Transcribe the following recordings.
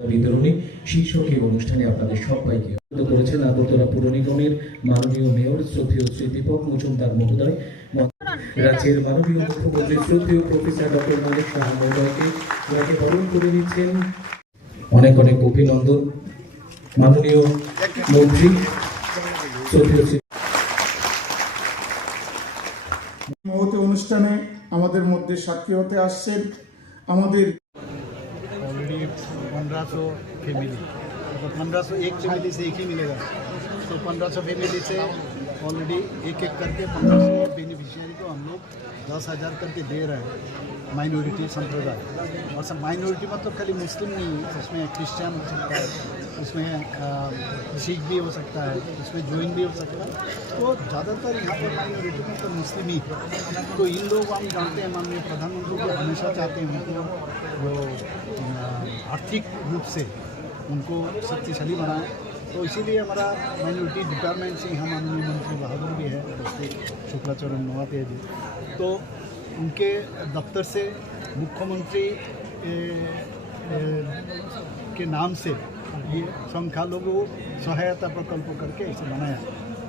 বিতরণী শীর্ষক এই অনুষ্ঠানে আপনাদের সবাইকে আহ্বান করেছেন আগরতলা পুর নিগমের মাননীয় মেয়র শ্রদ্ধেয় শ্রী দীপক মজুমদার মহোদয়, রাজ্যের মাননীয় মুখ্যমন্ত্রী শ্রদ্ধেয় প্রফেসর ডক্টর মনোজ সাহা মহোদয়কে যাকে বরণ করে নিচ্ছেন। অনেক অনেক অভিনন্দন মাননীয় মন্ত্রী শ্রদ্ধেয় মহতি অনুষ্ঠানে আমাদের মধ্যে সাক্ষী হতে আসছেন আমাদের ऑलरेडी 1500 फैमिली, तो 1500 एक फैमिली से एक ही मिलेगा, तो 1500 फैमिली से ऑलरेडी एक एक करके 1500 बेनिफिशियरी को हम लोग 10,000 करके दे रहे हैं। माइनॉरिटी संप्रदाय और सब माइनॉरिटी मतलब खाली मुस्लिम नहीं है, उसमें क्रिश्चियन हो सकता है, उसमें सिख भी हो सकता है, उसमें जैन भी हो सकता है। तो ज़्यादातर यहाँ पर माइनॉरिटी में तो मुस्लिम ही है। तो इन लोग हम जानते हैं माननीय प्रधानमंत्री को हमेशा चाहते हैं उनको जो आर्थिक रूप से उनको शक्तिशाली बनाएं, तो इसीलिए हमारा माइनॉरिटी डिपार्टमेंट से यहाँ माननीय मंत्री बहादुर भी है, दोस्तों शुक्लाचरण नवाते जी, तो उनके दफ्तर से मुख्यमंत्री के नाम से ये संख्यालघु सहायता प्रकल्प करके इसे बनाया।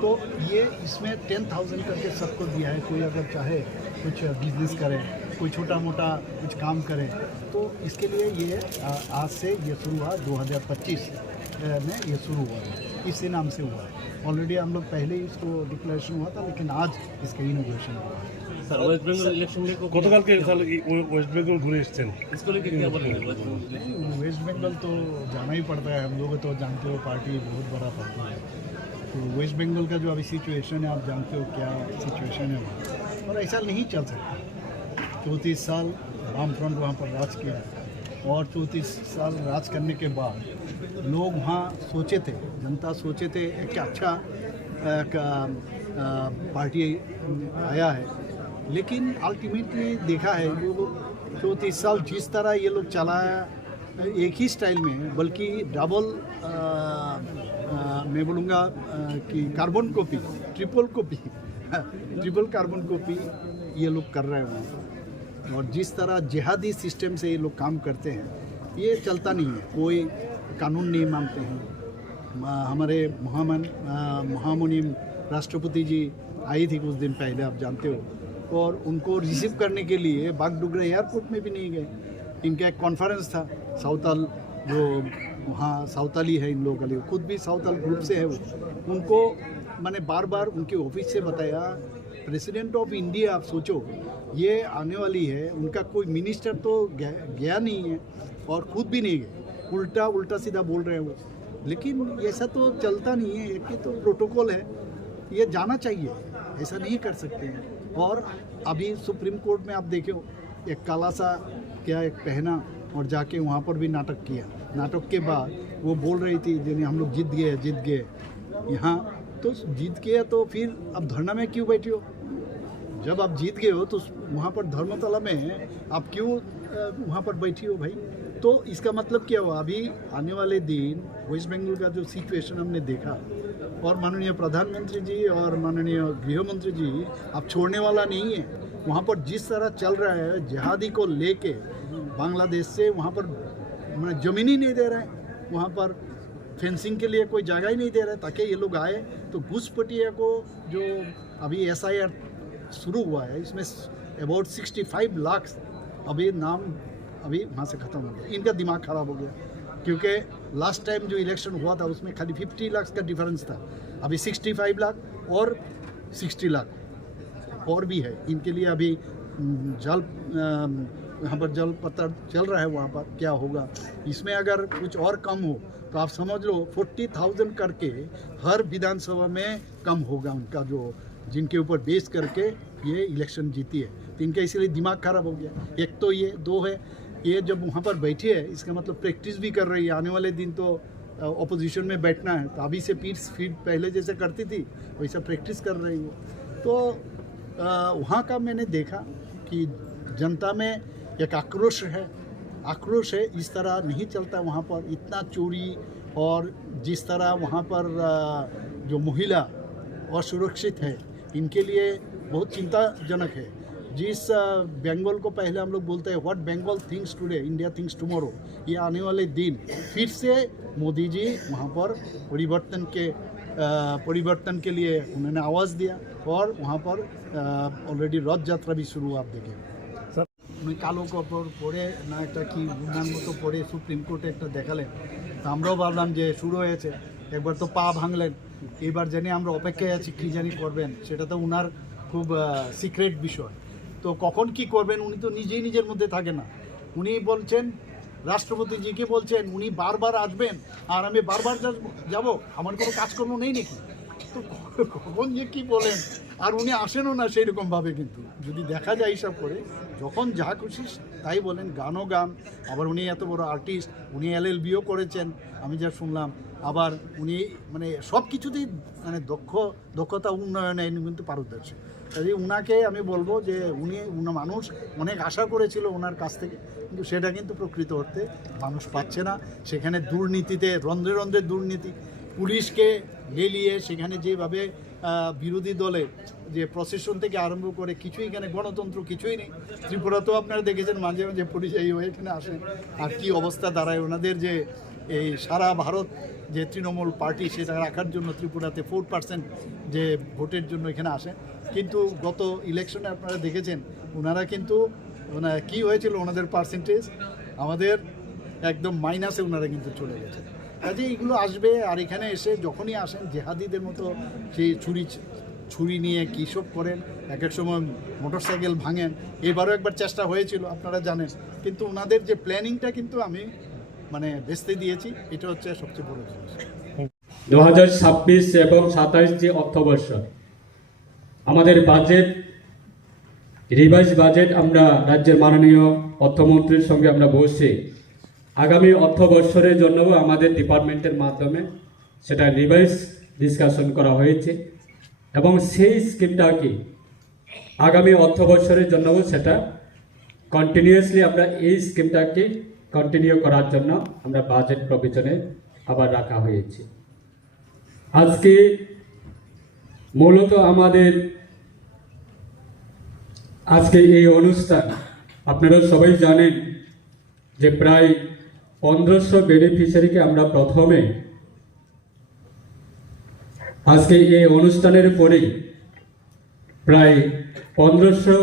तो ये इसमें 10,000 करके सबको दिया है। कोई अगर चाहे कुछ बिजनेस करे, कोई छोटा मोटा कुछ काम करे, तो इसके लिए ये आज से ये शुरू हुआ 2025 में ये शुरू हुआ है, इसी नाम से हुआ है। ऑलरेडी हम लोग पहले ही इसको डिक्लेरेशन हुआ था, लेकिन आज इसका इनोग्रेशन हुआ है। স্যার ওয়েস্ট বেঙ্গল ইলেকশন নিয়ে গতকালকে ওয়েস্ট বেঙ্গল ঘুরে এসেছেন, इसको लेके क्या बोलेंगे? वेस्ट बंगाल तो जाना ही पड़ता है, हम लोग तो जानते हो पार्टी बहुत बड़ा पार्टी है, तो वेस्ट बंगाल का जो अभी सिचुएशन है आप जानते हो क्या सिचुएशन है वहाँ, और ऐसा नहीं चल सकता। 34 साल वाम फ्रंट वहाँ पर राज किया है, और 34 साल राज करने के बाद लोग वहाँ सोचे थे, जनता सोचे थे कि अच्छा पार्टी आया है, लेकिन अल्टीमेटली देखा है वो 34 साल जिस तरह ये लोग चलाया एक ही स्टाइल में, बल्कि डबल मैं बोलूँगा कि carbon copy, triple copy triple carbon copy ये लोग कर रहे हैं वहाँ पर। और जिस तरह जिहादी सिस्टम से ये लोग काम करते हैं ये चलता नहीं है, कोई कानून नहीं मानते हैं। हमारे महामुनीम राष्ट्रपति जी आई थी कुछ दिन पहले, आप जानते हो, और उनको रिसीव करने के लिए बागडोगरा एयरपोर्ट में भी नहीं गए। इनका एक कॉन्फ्रेंस था, सावताल जो वहाँ सावताली है इन लोगों के लिए, खुद भी सावताल ग्रुप से है वो, उनको मैंने बार बार उनके ऑफिस से बताया प्रेसिडेंट ऑफ इंडिया आप सोचो ये आने वाली है, उनका कोई मिनिस्टर तो गया नहीं है और खुद भी नहीं गए, उल्टा सीधा बोल रहे हैं वो। लेकिन ऐसा तो चलता नहीं है, एक तो प्रोटोकॉल है, ये जाना चाहिए, ऐसा नहीं कर सकते हैं। और अभी सुप्रीम कोर्ट में आप देखो एक काला सा क्या एक पहना और जाके वहाँ पर भी नाटक किया। नाटक के बाद वो बोल रही थी जिन्हें हम लोग जीत गए यहाँ, तो जीत गए तो फिर अब धरना में क्यों बैठे हो? जब आप जीत गए हो तो वहाँ पर धर्मतला में आप क्यों वहाँ पर बैठी हो भाई? तो इसका मतलब क्या हुआ? अभी आने वाले दिन वेस्ट बंगाल का जो सिचुएशन हमने देखा, और माननीय प्रधानमंत्री जी और माननीय गृह मंत्री जी अब छोड़ने वाला नहीं है। वहाँ पर जिस तरह चल रहा है जिहादी को लेके बांग्लादेश से, वहाँ पर ज़मीन ही नहीं दे रहे हैं, वहाँ पर फेंसिंग के लिए कोई जगह ही नहीं दे रहे ताकि ये लोग आए। तो घुसपैठिया को जो अभी SIR शुरू हुआ है, इसमें अबाउट 65 लाख अभी नाम अभी वहाँ से ख़त्म हो गया। इनका दिमाग ख़राब हो गया, क्योंकि लास्ट टाइम जो इलेक्शन हुआ था उसमें खाली 50 लाख का डिफरेंस था, अभी 65 लाख और 60 लाख और भी है। इनके लिए अभी यहाँ पर जल पत्थर चल रहा है, वहाँ पर क्या होगा इसमें अगर कुछ और कम हो तो आप समझ लो 40,000 करके हर विधानसभा में कम होगा उनका, जो जिनके ऊपर बेस करके ये इलेक्शन जीती है। तो इनका इसीलिए दिमाग खराब हो गया। एक तो ये, दो है ये जब वहाँ पर बैठी है इसका मतलब प्रैक्टिस भी कर रही है, आने वाले दिन तो अपोजिशन में बैठना है, तो अभी से फिर पहले जैसे करती थी वैसा प्रैक्टिस कर रही हो। तो वहाँ का मैंने देखा कि जनता में एक आक्रोश है, इस तरह नहीं चलता वहाँ पर। इतना चोरी और जिस तरह वहाँ पर जो महिला असुरक्षित है, इनके लिए बहुत चिंताजनक है। जिस बंगाल को पहले हम लोग बोलते हैं what Bengal thinks today India thinks tomorrow, ये आने वाले दिन फिर से मोदी जी वहाँ पर परिवर्तन के लिए उन्होंने आवाज़ दिया और वहाँ पर ऑलरेडी रथ यात्रा भी शुरू आप देखें। উনি কালো কাপড় পরে না একটা কি উনার মতো পরে সুপ্রিম কোর্টে একটা দেখালেন, তা আমরাও ভাবলাম যে শুরু হয়েছে, একবার তো পা ভাঙলেন, এবার জানি আমরা অপেক্ষায় আছি কী জানি করবেন, সেটা তো উনার খুব সিক্রেট বিষয়। তো কখন কি করবেন উনি তো নিজেই নিজের মধ্যে থাকে না। উনি বলছেন রাষ্ট্রপতিজিকে বলছেন উনি বারবার আসবেন আর আমি বারবার যাব, আমার কোনো কাজকর্ম নেই নাকি? তো কখন যে কী বলেন, আর উনি আসেনও না সেই রকমভাবে। কিন্তু যদি দেখা যায় হিসাব করে যখন যা খুশি তাই বলেন, গানও গান, আবার উনি এত বড় আর্টিস্ট, উনি LLBও করেছেন আমি যা শুনলাম, আবার উনি মানে সব কিছুতেই মানে দক্ষতা উন্নয়নে কিন্তু পারদর্শী। কাজে উনাকে আমি বলবো যে মানুষ অনেক আশা করেছিল ওনার কাছ থেকে, কিন্তু সেটা কিন্তু প্রকৃত অর্থে মানুষ পাচ্ছে না। সেখানে দুর্নীতিতে রন্ধ্রে রন্ধ্রে দুর্নীতি, পুলিশকে লেলিয়ে সেখানে যেভাবে বিরোধী দলে যে প্রশাসন থেকে আরম্ভ করে কিছুই, এখানে গণতন্ত্র কিছুই নেই। ত্রিপুরাতেও আপনারা দেখেছেন মাঝে মাঝে পুলিশ এই হয়ে এখানে আসেন, আর কি অবস্থা দাঁড়ায় ওনাদের যে এই সারা ভারত যে তৃণমূল পার্টি সেটা রাখার জন্য ত্রিপুরাতে 4% যে ভোটের জন্য এখানে আসেন। কিন্তু গত ইলেকশনে আপনারা দেখেছেন ওনারা কিন্তু কী হয়েছিল, ওনাদের পার্সেন্টেজ আমাদের একদম মাইনাসে ওনারা কিন্তু চলে গেছে। কাজে এগুলো আসবে, আর এখানে এসে যখনই আসেন জেহাদিদের মতো সেই ছুরি নিয়ে কী সব করেন, এক এক সময় মোটরসাইকেল ভাঙেন। এবারও একবার চেষ্টা হয়েছিল আপনারা জানেন, কিন্তু ওনাদের যে প্ল্যানিংটা কিন্তু আমি মানে বেচতে দিয়েছি, এটা হচ্ছে সবচেয়ে বড় জিনিস। 2026 এবং 27 যে অর্থবর্ষ আমাদের বাজেট রিভাইজ বাজেট আমরা রাজ্যের মাননীয় অর্থমন্ত্রীর সঙ্গে আমরা বসে আগামী অর্থবর্ষের জন্য আমাদের ডিপার্টমেন্টের মাধ্যমে সেটা রিভাইজ ডিসকাশন করা হয়েছে এবং সেই স্কিমটাকে আগামী অর্থবর্ষের জন্য সেটা কন্টিনিউয়াসলি আমরা এই স্কিমটাকে কন্টিনিউ করার জন্য আমরা বাজেট প্রভিশনে আবার রাখা হয়েছে। আজকে মূলত আমাদের আজকে এই অনুষ্ঠান আপনারা সবাই জানেন যে প্রায় 1500 বেনিফিশিয়ারিকে আমরা প্রথমে আজকে এই অনুষ্ঠানের পরেই প্রায় 1500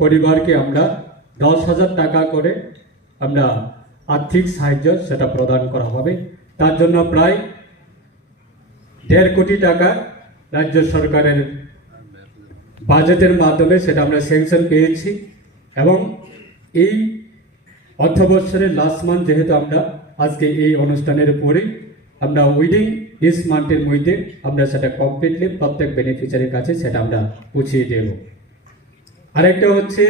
পরিবারকে আমরা 10,000 টাকা করে আমরা আর্থিক সাহায্য সেটা প্রদান করা হবে। তার জন্য প্রায় 1.5 কোটি টাকা রাজ্য সরকারের বাজেটের মাধ্যমে সেটা আমরা স্যাংশন পেয়েছি এবং এই অর্থবর্ষের লাস্ট মান্থ যেহেতু আমরা আজকে এই অনুষ্ঠানের পরেই আমরা উইদিন দিস মান্থের মধ্যে আমরা সেটা কমপ্লিটলি প্রত্যেক বেনিফিশিয়ারির কাছে সেটা আমরা পৌঁছিয়ে দেব। আরেকটা হচ্ছে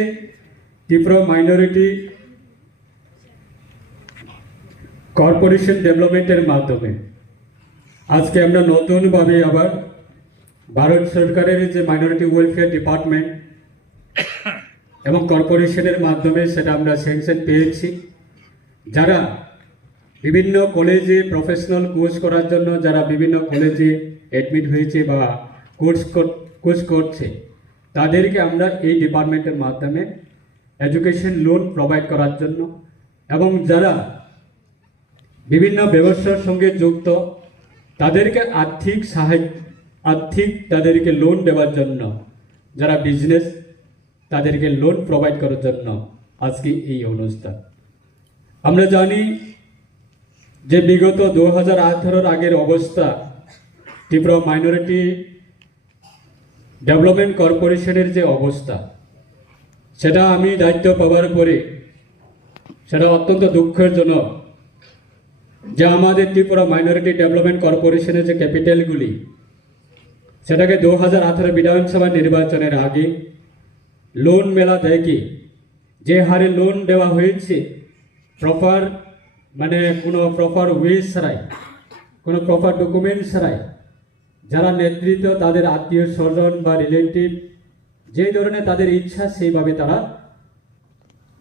ত্রিপুরা মাইনরিটি কর্পোরেশন ডেভেলপমেন্টের মাধ্যমে আজকে আমরা নতুনভাবে আবার ভারত সরকারের যে মাইনরিটি ওয়েলফেয়ার ডিপার্টমেন্ট এবং কর্পোরেশনের মাধ্যমে সেটা আমরা স্যাংশন পেয়েছি। যারা বিভিন্ন কলেজে প্রফেশনাল কোর্স করার জন্য যারা বিভিন্ন কলেজে অ্যাডমিট হয়েছে বা কোর্স করছে তাদেরকে আমরা এই ডিপার্টমেন্টের মাধ্যমে এডুকেশন লোন প্রোভাইড করার জন্য এবং যারা বিভিন্ন ব্যবসার সঙ্গে যুক্ত তাদেরকে আর্থিক তাদেরকে লোন দেওয়ার জন্য, যারা বিজনেস তাদেরকে লোন প্রোভাইড করার জন্য আজকে এই অনুষ্ঠান। আমরা জানি যে বিগত 2018 আগের অবস্থা ত্রিপুরা মাইনরিটি ডেভেলপমেন্ট কর্পোরেশনের যে অবস্থা সেটা আমি দায়িত্ব পাওয়ার পরে সেটা অত্যন্ত দুঃখজনক যে আমাদের ত্রিপুরা মাইনরিটি ডেভেলপমেন্ট কর্পোরেশনের যে ক্যাপিটালগুলি সেটাকে 2018 বিধানসভা নির্বাচনের আগে লোন মেলা দেখে যে হারে লোন দেওয়া হয়েছে প্রপার মানে কোনো প্রপার ওয়ে ছাড়াই, কোনো প্রপার ডকুমেন্ট ছাড়াই, যারা নেতৃত্ব তাদের আত্মীয় স্বজন বা রিলেটিভ যে ধরনের তাদের ইচ্ছা সেইভাবে তারা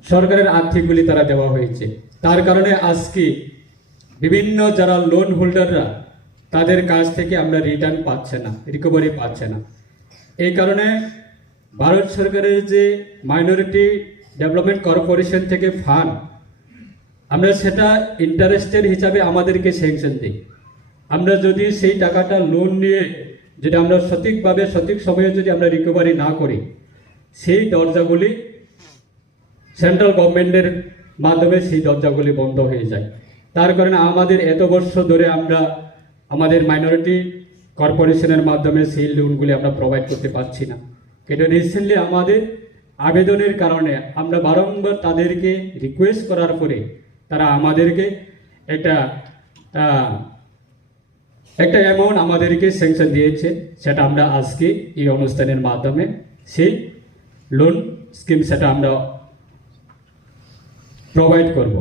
সরকারের আর্থিকগুলি তারা দেওয়া হয়েছে। তার কারণে আজকে বিভিন্ন যারা লোন হোল্ডাররা তাদের কাছ থেকে আমরা রিটার্ন পাচ্ছে না, রিকভারি পাচ্ছে না। এই কারণে ভারত সরকারের যে মাইনরিটি ডেভেলপমেন্ট কর্পোরেশন থেকে ফান্ড, আমরা সেটা ইন্টারেস্টের হিসাবে আমাদেরকে স্যাংশন দিই। আমরা যদি সেই টাকাটা লোন নিয়ে যদি আমরা সঠিকভাবে সঠিক সময়ে যদি আমরা রিকভারি না করি, সেই দরজাগুলি সেন্ট্রাল গভর্নমেন্টের মাধ্যমে সেই দরজাগুলি বন্ধ হয়ে যায়। তার কারণে আমাদের এত বছর ধরে আমরা আমাদের মাইনরিটি কর্পোরেশনের মাধ্যমে সেই লোনগুলি আমরা প্রোভাইড করতে পারছি না। কিন্তু রিসেন্টলি আমাদের আবেদনের কারণে আমরা বারংবার তাদেরকে রিকোয়েস্ট করার পরে তারা আমাদেরকে একটা অ্যামাউন্ট আমাদেরকে স্যাংশন দিয়েছে, সেটা আমরা আজকে এই অনুষ্ঠানের মাধ্যমে সেই লোন স্কিম সেটা আমরা প্রোভাইড করব।